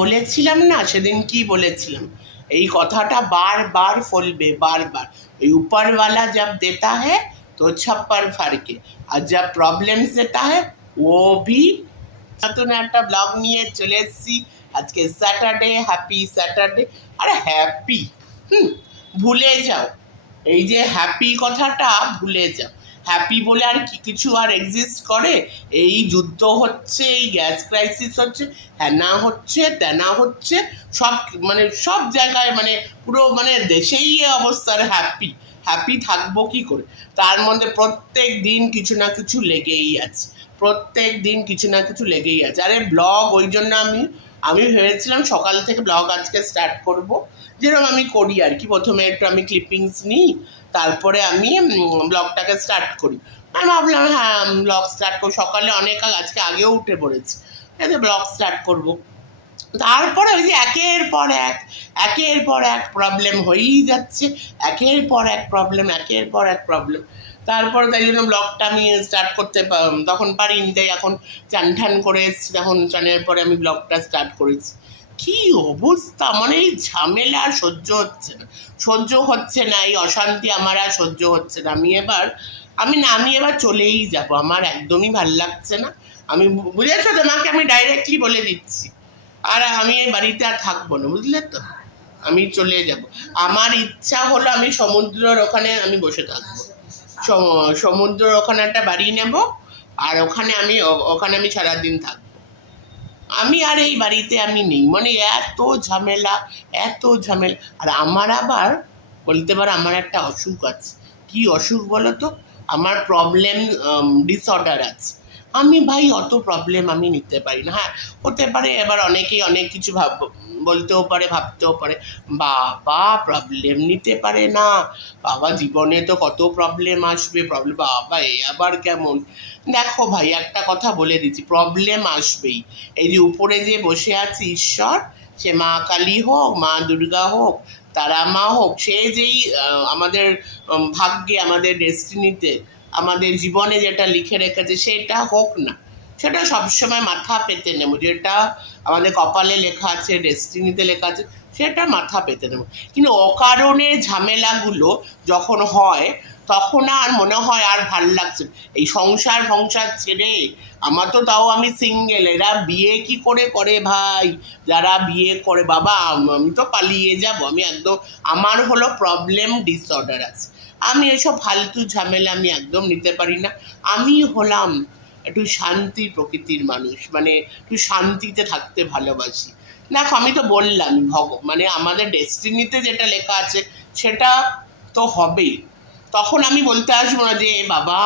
বলেছিলাম না সেদিন, কি বলেছিলাম, এই কথাটা বারবার ফলবে, বারবার। এই উপরওয়ালা जब देता है तो छप्पर फाड़ के, আর जब प्रॉब्लम्स देता है वो भी। নতুন একটা ব্লগ নিয়ে চলে এসেছি আজকে। Saturday, happy Saturday. আরে হ্যাপি, ভুলে যাও, এই যে হ্যাপি কথাটা ভুলে যাও। হ্যাপি বলে আর কি কিছু আর এক্সিস্ট করে? এই যুদ্ধ হচ্ছে, এই গ্যাস ক্রাইসিস হচ্ছে, হ্যানা হচ্ছে, তেনা হচ্ছে, সব মানে সব জায়গায়, মানে পুরো মানে দেশেই এ অবস্থার। হ্যাপি হ্যাপি থাকবো কি করে? তার মধ্যে প্রত্যেক দিন কিছু না কিছু লেগেই আছে, প্রত্যেক দিন কিছু না কিছু লেগেই আছে। আরে ব্লগ ওই জন্য আমি ভেবেছিলাম সকাল থেকে ব্লগ আজকে স্টার্ট করব, যেরকম আমি করি আর কি। প্রথমে একটু আমি ক্লিপিংস নিই, তারপরে আমি ব্লগটাকে স্টার্ট করি। আমি ভাবলাম হ্যাঁ ব্লগ স্টার্ট করব, সকালে অনেক আজকে আগেও উঠে পড়েছি, ব্লগ স্টার্ট করব। তারপরে ওই যে একের পর এক প্রবলেম হয়েই যাচ্ছে, একের পর এক প্রবলেম, একের পর এক প্রবলেম। তারপর তাই জন্য ব্লগটা আমি স্টার্ট করতে তখন পারিনি, তাই এখন চান ঠান করে এসেছি, তখন চানের পরে আমি ব্লগটা স্টার্ট করেছি। কি অবস্থা, মানে এই ঝামেলা আর সহ্য হচ্ছে না, এই অশান্তি আমার আর সহ্য হচ্ছে না। আমি এবার চলেই যাব, আমার একদমই ভাল লাগছে না। আমি বুঝেছো, তোমাকে আমি ডাইরেক্টলি বলে দিচ্ছি, আর আমি এই বাড়িতে আর থাকবো না, বুঝলে তো, আমি চলে যাব। আমার ইচ্ছা হলো আমি সমুদ্রের ওখানে আমি বসে থাকবো, সমুদ্রের ওখানে একটা বাড়ি নেব, আর ওখানে আমি সারাদিন থাকবো। আমি আর এই বাড়িতে আমি নেই, মানে এত ঝামেলা, এত ঝামেলা। আর আমার আবার বলতে পারো আমার একটা অসুখ আছে। কি অসুখ বলো তো? আমার প্রবলেম ডিসঅর্ডার আছে। আমি ভাই অত প্রবলেম আমি নিতে পারি না। হ্যাঁ, হতে পারে এবার অনেকেই অনেক কিছু বলতেও পারে, ভাবতেও পারে, বাবা প্রবলেম নিতে পারে না, বাবা জীবনে তো কত প্রবলেম আসবে, প্রবলেম বাবা এ আবার কেমন। দেখো ভাই, একটা কথা বলে দিচ্ছি, প্রবলেম আসবেই। এই যে উপরে যে বসে আছে ঈশ্বর, সে মা কালী হোক, মা দুর্গা হোক, তারা মা হোক, সে যেই আমাদের ভাগ্যে, আমাদের ডেস্টিনিতে, আমাদের জীবনে যেটা লিখে রেখেছে সেটা হোক না, সেটা সবসময় মাথা পেতে নেব। যেটা আমাদের কপালে লেখা আছে, ডেস্টিনিতে লেখা আছে, সেটা মাথা পেতে নেব। কিন্তু অকারণে ঝামেলাগুলো যখন হয়, তখন আর মনে হয় আর ভাল লাগছে এই সংসার ছেড়ে। আমার তো তাও আমি সিঙ্গেল, এরা বিয়ে কি করে করে ভাই? যারা বিয়ে করে বাবা, আমি তো পালিয়ে যাব, আমি একদম, আমার হলো প্রবলেম ডিসঅর্ডার আছে। আমি এসব ফালতু ঝামেলা আমি একদম নিতে পারি না। আমি হলাম একটু শান্তি প্রকৃতির মানুষ, মানে একটু শান্তিতে থাকতে ভালোবাসি। দেখো আমি তো বললাম, মানে আমাদের ডেস্টিনিতে যেটা লেখা আছে সেটা তো হবেই। তখন আমি বলতে আসবো না যে বাবা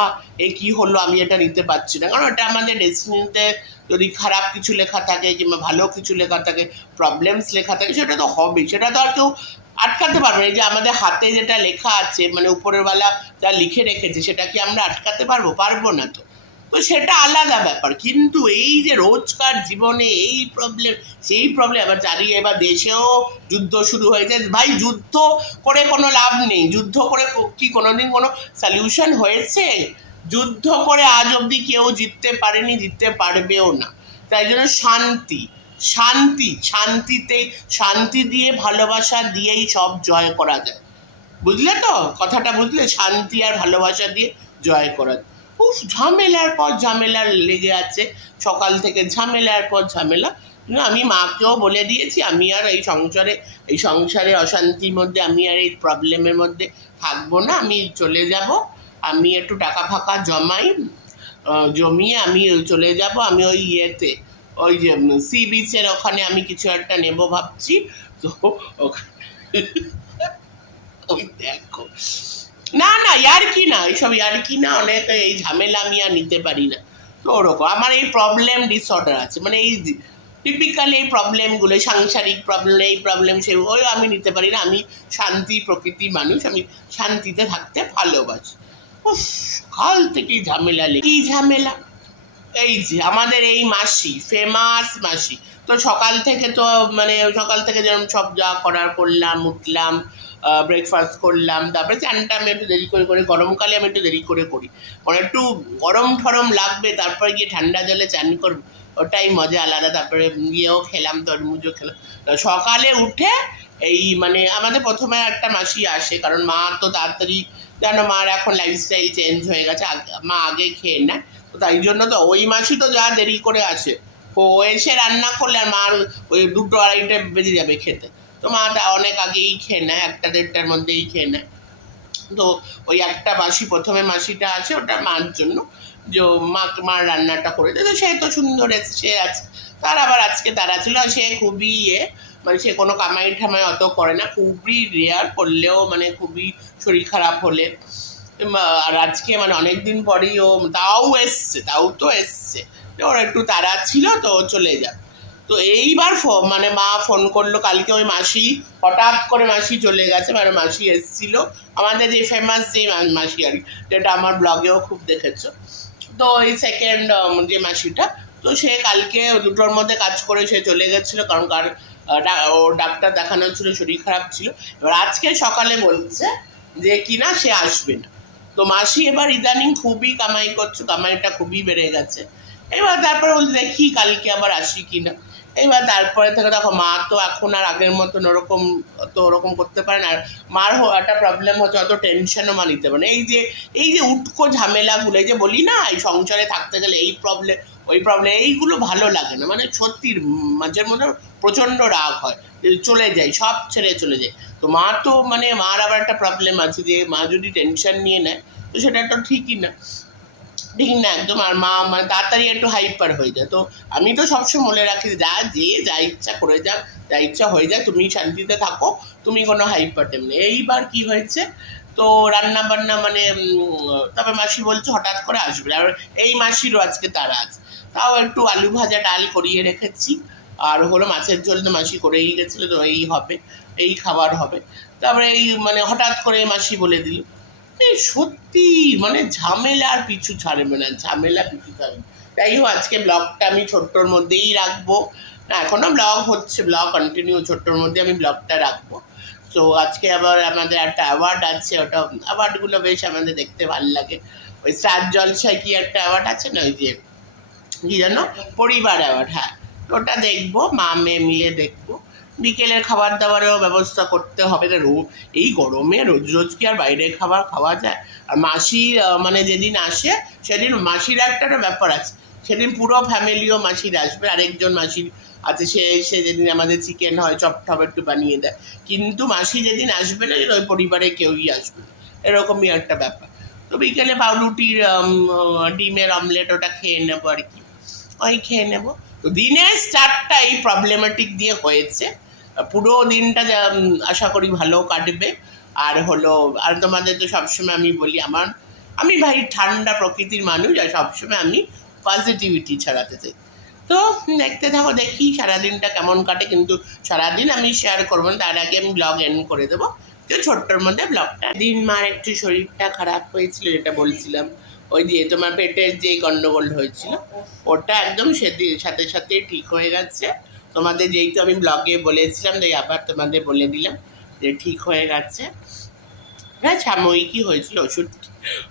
এ কি হলো, আমি এটা নিতে পারছি না, কারণ এটা আমাদের ডেস্টিনিতে যদি খারাপ কিছু লেখা থাকে কিংবা ভালো কিছু লেখা থাকে, প্রবলেমস লেখা থাকে, সেটা তো হবেই, সেটা তো আর কেউ আটকাতে পারবে না। এই যে আমাদের হাতে যেটা লেখা আছে, মানে উপরেরওয়ালা যা লিখে রেখেছে, সেটা কি আমরা আটকাতে পারবো না তো। তো সেটা আলাদা ব্যাপার। কিন্তু এই যে রোজকার জীবনে এই প্রবলেম, সেই প্রবলেম, এবার দেশেও যুদ্ধ শুরু হয়েছে। ভাই যুদ্ধ করে কোনো লাভ নেই, যুদ্ধ করে কি কোনোদিন কোনো সলিউশন হয়েছে? যুদ্ধ করে আজ অবধি কেউ জিততে পারেনি, জিততে পারবেও না। তাই জন্য শান্তি দিয়ে, ভালোবাসা দিয়েই সব জয় করা যায়, বুঝলে তো কথাটা? বুঝলে, শান্তি আর ভালোবাসা দিয়ে জয় করা যায়। উফ, ঝামেলার পর ঝামেলা লেগে আছে, সকাল থেকে ঝামেলার পর ঝামেলা। আমি মাকেও বলে দিয়েছি, আমি আর এই সংসারে অশান্তির মধ্যে, আমি আর এই প্রবলেমের মধ্যে থাকবো না, আমি চলে যাব। আমি একটু টাকা ফাঁকা জমিয়ে আমি চলে যাব। আমি ওই ওই যে সি বিচের ওখানে আমি কিছু একটা নেব ভাবছি। তো ওখানে ওই দেখো, না ইয়ার্কি না, এইসব ইয়ার্কি না, অনেক এই ঝামেলা আমি আর নিতে পারি না। তো ওরকম আমার এই প্রবলেম ডিসঅর্ডার আছে, মানে এই টিপিক্যাল এই প্রবলেমগুলো, সাংসারিক প্রবলেম, এই প্রবলেম সেগুলো আমি নিতে পারি না। আমি শান্তি প্রকৃতির মানুষ, আমি শান্তিতে থাকতে ভালোবাসি। উফ, সকাল থেকেই ঝামেলা। এই যে আমাদের এই মাসি, ফেমাস মাসি, তো সকাল থেকে যেরকম সব যা করার করলাম, উঠলাম, ব্রেকফাস্ট করলাম, তারপরে চানটা আমি একটু দেরি করে গরমকালে আমি একটু দেরি করে করি, মানে একটু গরম ঠরম লাগবে, তারপরে গিয়ে ঠান্ডা জলে চান করবো। ওটাই মজা আলাদা। তারপরে ইয়েও খেলাম, তরমুজও খেলাম। সকালে উঠে এই মানে আমাদের প্রথমে একটা মাসি আসে, কারণ মা তো তাড়াতাড়ি, জানো মার এখন লাইফস্টাইল চেঞ্জ হয়ে গেছে, মা আগে খেয়ে নেয়, তো তাই জন্য তো ওই মাসি তো যা দেরি করে আসে, ও এসে রান্না করলে আর মার ওই 2-2-2:30 বেজে যাবে খেতে। তো মা তা অনেক আগেই খেয়ে নেয়, 1-1:30টার মধ্যেই খেয়ে নেয়। তো ওই একটা মাসি, প্রথমে মাসিটা আছে ওটা মার জন্য, যে মার রান্নাটা করে দেয়। তো সে তো সুন্দর সে আছে, তার আবার আজকে তারা ছিল, সে খুবই মানে সে কোনো কামাই ঠামাই অত করে না, খুবই রেয়ার করলেও মানে খুবই শরীর খারাপ হলে। আর আজকে মানে অনেকদিন পরেই ও তাও এসছে, ওর একটু তাড়া ছিল তো চলে যাবে। তো এইবার মানে মা ফোন করলো কালকে, ওই মাসি হঠাৎ করে মাসি চলে গেছে, মানে মাসি এসছিল আমাদের যে ফেমাস যে মাসি আর কি, যেটা আমার ব্লগেও খুব দেখেছো। তো ওই সেকেন্ড যে মাসিটা, তো সে কালকে 2টোর মধ্যে কাজ করে সে চলে গেছিলো, কারণ ও ডাক্তার দেখানো ছিল, শরীর খারাপ ছিল। এবার আজকে সকালে বলছে যে কিনা সে আসবে না। তো মাসি এবার ইদানিং খুবই কামাই করছে, কামাইটা খুবই বেড়ে গেছে। এবার তারপরে বলছে দেখি কালকে আবার আসি কিনা। এবার তারপরে থেকে দেখো মা তো এখন আর আগের মতন ওরকম করতে পারে না। আর মার একটা প্রবলেম হচ্ছে, অত টেনশনও মা নিতে পারে না। এই যে উটকো ঝামেলাগুলো, এই যে বলি না এই সংসারে থাকতে গেলে এই প্রবলেম ওই প্রবলেম, এইগুলো ভালো লাগে না, মানে সত্যি মাঝের মধ্যে প্রচণ্ড রাগ হয়, চলে যায়, সব ছেড়ে চলে যায়। তো মা তো মানে মার আবার একটা প্রবলেম আছে, যে মা যদি টেনশন নিয়ে নেয় তো সেটা তো ঠিক না একদম। আর মা মানে তাড়াতাড়ি একটু হাইপার হয়ে যায়। তো আমি তো সবসময় মনে রাখি, যা ইচ্ছা করে যাক, যা ইচ্ছা হয়ে যায়, তুমি শান্তিতে থাকো, তুমি কোনো হাইপার নেই। এইবার কি হয়েছে, তো রান্না বান্না মানে তবে মাসি বলছে হঠাৎ করে আসবে, আর এই মাসিরও আজকে তারা আছে। তাও একটু আলু ভাজা ডাল করিয়ে রেখেছি, আর হলো মাছের ঝোল তো মাসি করেই গেছিলো, তো এই হবে, এই খাবার হবে। তারপরে এই মানে হঠাৎ করে মাসি বলে দিল, সত্যি মানে ঝামেলা আর পিছু ছাড়বে না, ঝামেলা পিছু ছাড়বে। তাই হোক, আজকে ব্লগটা আমি ছোট্টর মধ্যেই রাখবো, না এখনো ব্লগ হচ্ছে, ব্লগ কন্টিনিউ, ছোট্টর মধ্যে আমি ব্লগটা রাখবো। তো আজকে আবার আমাদের একটা অ্যাওয়ার্ড আছে, ওটা অ্যাওয়ার্ডগুলো বেশ আমাদের দেখতে ভালো লাগে। ওই স্টার জলসায় কি একটা অ্যাওয়ার্ড আছে না, ওই যে কি জানো, পরিবার অ্যাওয়ার্ড, হ্যাঁ, ওটা দেখবো, মা মেয়ে মিলে দেখবো। বিকেলের খাবার দাবারেও ব্যবস্থা করতে হবে, এই গরমে রোজ রোজ কি আর বাইরে খাবার খাওয়া যায়। আর মাসি মানে যেদিন আসে সেদিন মাসির একটা ব্যাপার আছে, সেদিন পুরো ফ্যামিলিও মাসির আসবে, আরেকজন মাসির আছে, সে এসে যেদিন আমাদের চিকেন হয় চপ টপ একটু বানিয়ে দেয়, কিন্তু মাসি যেদিন আসবে না ওই পরিবারে কেউই আসবে না, এরকমই একটা ব্যাপার। তো বিকেলে পাউরুটির ডিমের অমলেট ওটা খেয়ে নেবো আর কি, খেয়ে নেবো। তো দিনের স্টার্টটা এই প্রবলেমেটিক দিয়ে হয়েছে, পুরো দিনটা আশা করি ভালো কাটবে। আর হলো, আর তোমাদের তো সবসময় আমি বলি, আমি ভাই ঠান্ডা প্রকৃতির মানুষ, আর সবসময় আমি পজিটিভিটি ছড়াতে চাই। তো দেখতে থাকো, দেখি সারাদিনটা কেমন কাটে, কিন্তু সারাদিন আমি শেয়ার করবো না, তার আগে আমি ব্লগ এন্ড করে দেবো। তো ছোট্টর মধ্যে ব্লগটা, মার একটু শরীরটা খারাপ হয়েছিল, যেটা বলছিলাম, ওই যে তোমার পেটের যে গন্ডগোল হয়েছিল, ওটা একদম সাথে সাথে ঠিক হয়ে গেছে। তোমাদের যেহেতু আমি ব্লগে বলেছিলাম, তাই আবার তোমাদের বলে দিলাম যে ঠিক হয়ে গেছে। হ্যাঁ, সাময়িকই হয়েছিল ওষুধ,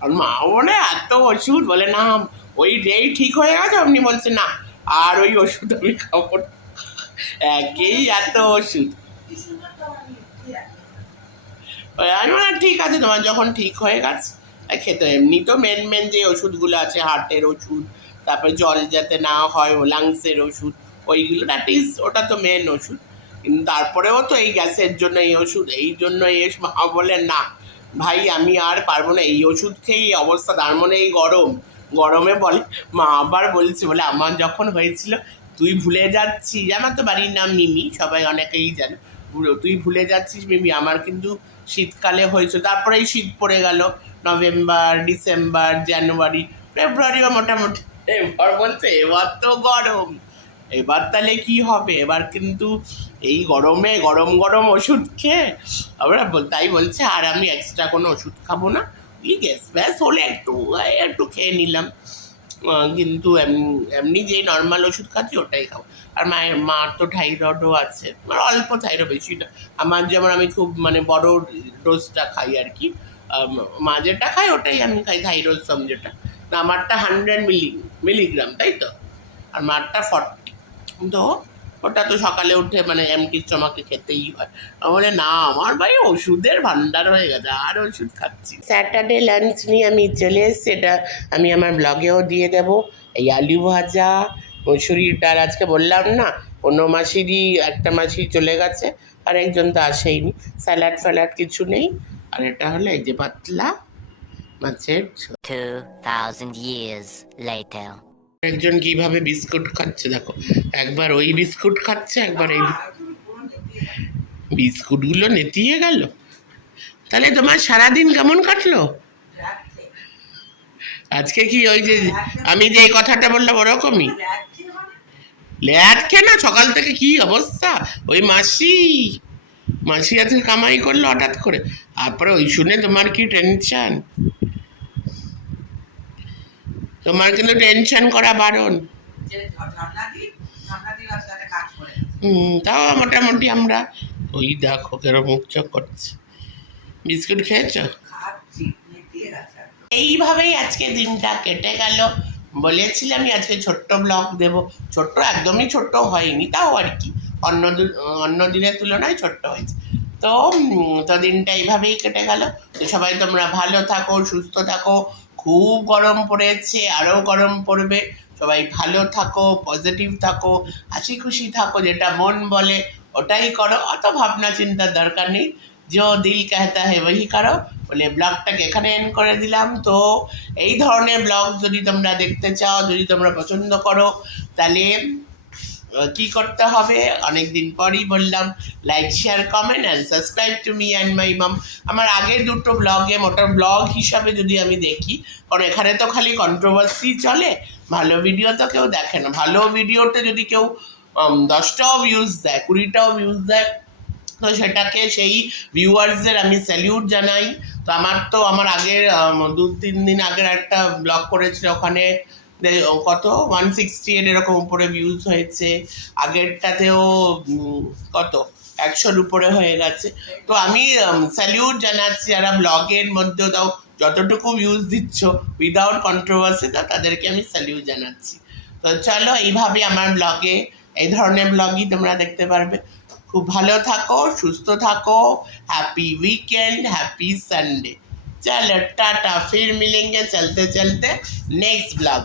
আর মা বলে এত ওষুধ, বলে না ওই যেই ঠিক হয়ে গেছে আপনি বলছে না আর ওই ওষুধ আমি খাবো না, একেই এত ওষুধ। আমি বললাম ঠিক আছে, তোমার যখন ঠিক হয়ে গেছে খেতে। এমনি তো মেন যে ওষুধগুলো আছে, হার্টের ওষুধ, তারপরে জল যাতে না হয়, লাংসের ওষুধ, ওইগুলো ওটা তো মেন ওষুধ। কিন্তু তারপরেও তো এই গ্যাসের জন্য এই ওষুধ, এই জন্য মা বলে না ভাই আমি আর পারবো না, এই ওষুধ খেয়েই অবস্থা, তার মানে এই গরমে বলে, মা আবার বলছে, বলে আমার যখন হয়েছিল তুই ভুলে যাচ্ছিস, আমার তো বাড়ির নাম মিমি, সবাই অনেকেই জানে, তুই ভুলে যাচ্ছিস মিমি, আমার কিন্তু শীতকালে হয়েছে, তারপরেই শীত পড়ে গেল, নভেম্বর, ডিসেম্বর, জানুয়ারি, ফেব্রুয়ারিও মোটামুটি। এবার বলছে এবার তো গরম, এবার তাহলে কি হবে, এবার কিন্তু এই গরমে গরম গরম ওষুধ খেয়ে আমরা তাই বলছে, আর আমি এক্সট্রা কোনো ওষুধ খাবো না, গ্যাস ব্যাস হলে একটু খেয়ে নিলাম, কিন্তু এমনি যে নর্মাল ওষুধ খাচ্ছি ওটাই খাবো। আর মার তো থাইরয়েডও আছে, মানে অল্প থাইরয়েড, বেশি না। আমার যেমন আমি খুব মানে বড় ডোজটা খাই আর কি, মা যেটা খাই ওটাই আমি খাই, থাইরয়েড সাম যেটা, আমারটা 100 মিলিগ্রাম, তাই তো, আর মারটা 40। তো ওটা তো সকালে উঠে মানে এমটি স্টমাকে খেতেই হয়। বলে না আমার ভাই ওষুধের ভান্ডার হয়ে গেছে, আর ওষুধ খাচ্ছি। স্যাটারডে লাঞ্চ নিয়ে আমি চলে এসেছি, এটা আমি আমার ব্লগেও দিয়ে দেব। এই আলু ভাজা, মসুরির ডাল, আজকে বললাম না অন্য মাসিরই একটা মাসি চলে গেছে আর একজন তো আসেইনি, স্যালাড ফ্যালাড কিছু নেই। আর এটা হলো এই যে পাতলা মাছের ঝোল। 2000 years later. একজন কিভাবে বিস্কুট খাচ্ছে দেখো, একবার ওই বিস্কুট খাচ্ছে, একবার এই বিস্কুটগুলো নেতিয়ে গেল। তাহলে তোমার সারাদিন কেমন কাটলো আজকে? কি ওই যে আমি যে এই কথাটা বললাম ওরকমই ল্যাটকে না? সকাল থেকে কি অবস্থা, ওই মাসি আজকে কামাই করলো হঠাৎ করে, তারপরে ওই শুনে তোমার কি টেনশন। তোমার কিন্তু টেনশন করা বারণ। তাও মোটামুটি আমরা ওই দেখো কেন মুখ চোখ করছে। বিস্কুট খেয়েছো? এইভাবেই আজকে দিনটা কেটে গেল। বলেছিলামই আজকে ছোট্ট ব্লগ দেব, ছোট্ট একদমই ছোট্ট হয়নি, তাও আর কি অন্য দিনের তুলনায় ছোট্ট হয়েছে। তো তো দিনটা এইভাবেই কেটে গেল। তো সবাই তোমরা ভালো থাকো, সুস্থ থাকো। খুব গরম পড়েছে, আরও গরম পড়বে। সবাই ভালো থাকো, পজিটিভ থাকো, হাসি খুশি থাকো, যেটা মন বলে ওটাই করো, অত ভাবনা চিন্তার দরকার নেই। जो दिल कहता है वही करो বলে ব্লগটাকে এখানে এন্ড করে দিলাম। তো এই ধরনের ব্লগ যদি তোমরা দেখতে চাও, যদি তোমরা পছন্দ করো, তাহলে কি করতে হবে? অনেক দিন পরই বললাম, like share comment and subscribe to me and my mom. আমার আগের দুটো ব্লগে মোটা ব্লগ হিসাবে যদি আমি দেখি, কারণ এখানে তো খালি কন্ট্রোভার্সি চলে, ভালো ভিডিও তো কেউ দেখে না। ভালো ভিডিওতে যদি কেউ 10টাও ভিউজ দেয়, 20টাও ভিউজ দেয়, তো সেটাকে সেই ভিউয়ার্সদের আমি স্যালিউট জানাই। তো আমার আগের 2-3 দিন আগের একটা ব্লগ করেছিল, ওখানে কত 168 এরকম উপরে ভিউজ হয়েছে। আগেরটাতেও কত 100-র উপরে হয়ে গেছে। তো আমি স্যালিউট জানাচ্ছি যারা ব্লগের মধ্যেও তাও যতটুকু ভিউজ দিচ্ছ উইদাউট কন্ট্রোভার্সি, তাদেরকে আমি স্যালিউট জানাচ্ছি। তো চলো এইভাবে আমার ব্লগে এই ধরনের ব্লগই তোমরা দেখতে পারবে। খুব ভালো থাকো, সুস্থ থাকো, हैप्पी वीकेंड, हैप्पी संडे। चलो टाटा, फिर मिलेंगे चलते चलते नेक्स्ट ब्लॉग।